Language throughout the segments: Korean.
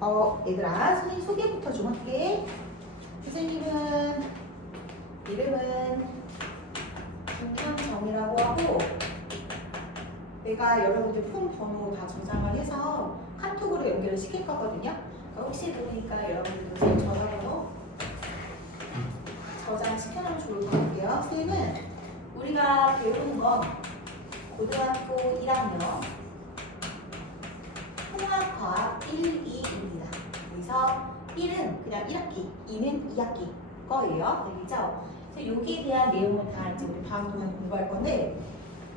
어, 얘들아, 선생님 소개부터 좀 할게. 선생님은 이름은 김현정이라고 하고 내가 여러분들 폰 번호 다 저장을 해서 카톡으로 연결을 시킬 거거든요. 혹시 모르니까 여러분들도 제 전화번호 저장 시켜놓으면 좋을 것 같아요. 선생님은 우리가 배우는 건 고등학교 1학년 통합과학 1, 2입니다. 그래서 1은 그냥 1학기, 2는 2학기 거예요. 알겠죠? 그래서 여기에 대한 내용은 다 이제 우리 방학 동안 공부할 건데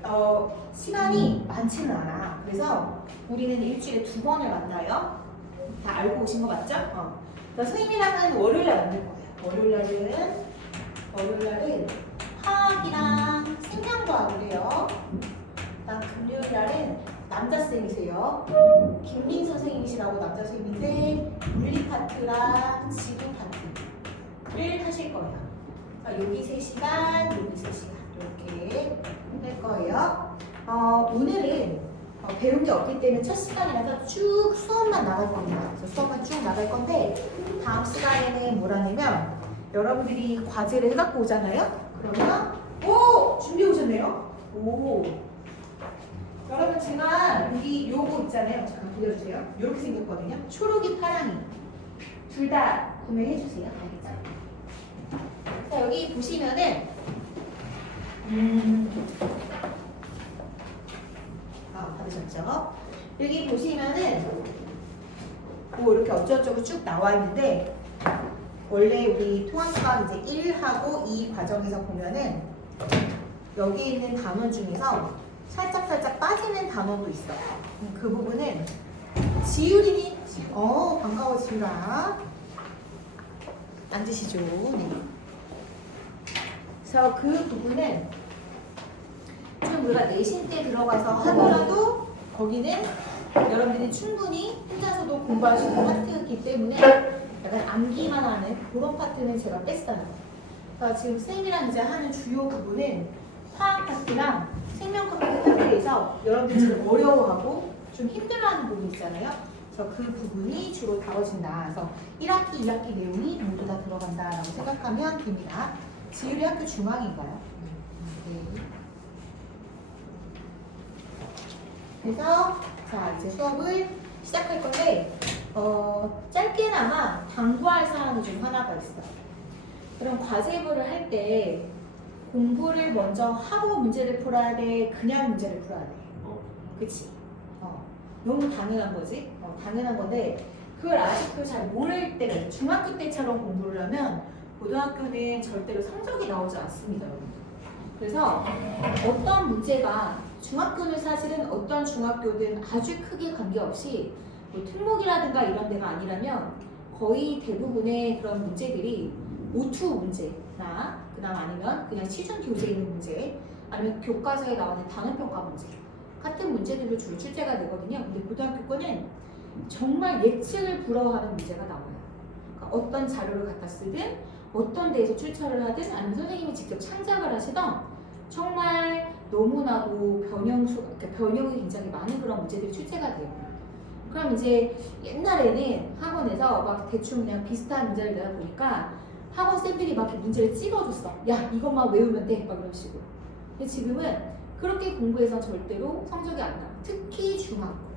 어, 시간이 많지는 않아. 그래서 우리는 일주일에 두 번을 만나요. 다 알고 오신 거 맞죠? 어. 그래서 선생님이랑은 월요일에 만날 거예요. 월요일날은 월요일날은 화학이랑 생명과학을 해요. 그다음 금요일날은 남자 쌤이세요. 김민 선 생님이시라고 남자쌤인데 물리 파트랑 지구 파트를 하실 거예요. 자, 여기 3시간, 여기 3시간 이렇게 할 거예요. 어, 오늘은 어, 배운 게 없기 때문에 첫 시간이라서 쭉 수업만 나갈 겁니다. 그래서 수업만 쭉 나갈 건데 다음 시간에는 뭐라냐면 여러분들이 과제를 해갖고 오잖아요. 그러면 오 준비 오셨네요. 오 여러분 제가 여기 요거 있잖아요. 잠깐 보여주세요. 이렇게 생겼거든요. 초록이 파랑이 둘 다 구매해 주세요. 알겠죠? 자 여기 보시면은 음, 아 받으셨죠? 여기 보시면은 뭐 이렇게 어쩌고저쩌고 쭉 나와 있는데 원래 우리 통합과학 이제 1하고 2 과정에서 보면은 여기 있는 단원 중에서 살짝 살짝 빠지는 단원도 있어요. 음, 그 부분은 지율이니? 어 반가워 지율아. 앉으시죠. 네. 그래서 그 부분은 좀 우리가 내신 때 들어가서 하더라도 거기는 여러분들이 충분히 혼자서도 공부할 수 있는 파트이기 때문에 약간 암기만 하는 그런 파트는 제가 뺐어요. 그래서 지금 쌤이랑 이제 하는 주요 부분은 화학 파트랑 생명 컴퓨터 파트에서 여러분들이 지금 어려워하고 좀 힘들어하는 부분 있잖아요. 그래서 그 부분이 주로 다뤄진다. 그래서 1학기, 2학기 내용이 모두 다 들어간다라고 생각하면 됩니다. 지율이 학교 중앙인가요? 네. 그래서 자 이제 수업을 시작할 건데 어, 짧게나마 당부할 사항이 좀 하나가 있어요. 그럼 과제부를 할 때 공부를 먼저 하고 문제를 풀어야 돼, 그냥 문제를 풀어야 돼. 그치? 어, 너무 당연한 거지? 어, 당연한 건데 그걸 아직도 잘 모를 때가 있어요. 중학교 때처럼 공부를 하면 고등학교는 절대로 성적이 나오지 않습니다, 여러분. 그래서 어떤 문제가 중학교는 사실은 어떤 중학교든 아주 크게 관계없이 뭐 특목이라든가 이런 데가 아니라면 거의 대부분의 그런 문제들이 오투 문제나 그다음 아니면 그냥 시중 교재에 있는 문제 아니면 교과서에 나오는 단어평가 문제 같은 문제들로 주로 출제가 되거든요. 근데 고등학교 거는 정말 예측을 불허하는 문제가 나와요. 그러니까 어떤 자료를 갖다 쓰든 어떤 데에서 출처를 하든 아니면 선생님이 직접 창작을 하시던 정말 너무나도 변형수, 그러니까 변형이 굉장히 많은 그런 문제들이 출제가 돼요. 그럼 이제 옛날에는 학원에서 막 대충 그냥 비슷한 문제를 내다 보니까 학원 쌤들이 막 이렇게 문제를 찍어줬어. 야, 이것만 외우면 돼. 막 이런 식으로. 근데 지금은 그렇게 공부해서 절대로 성적이 안 나와. 특히 중학교.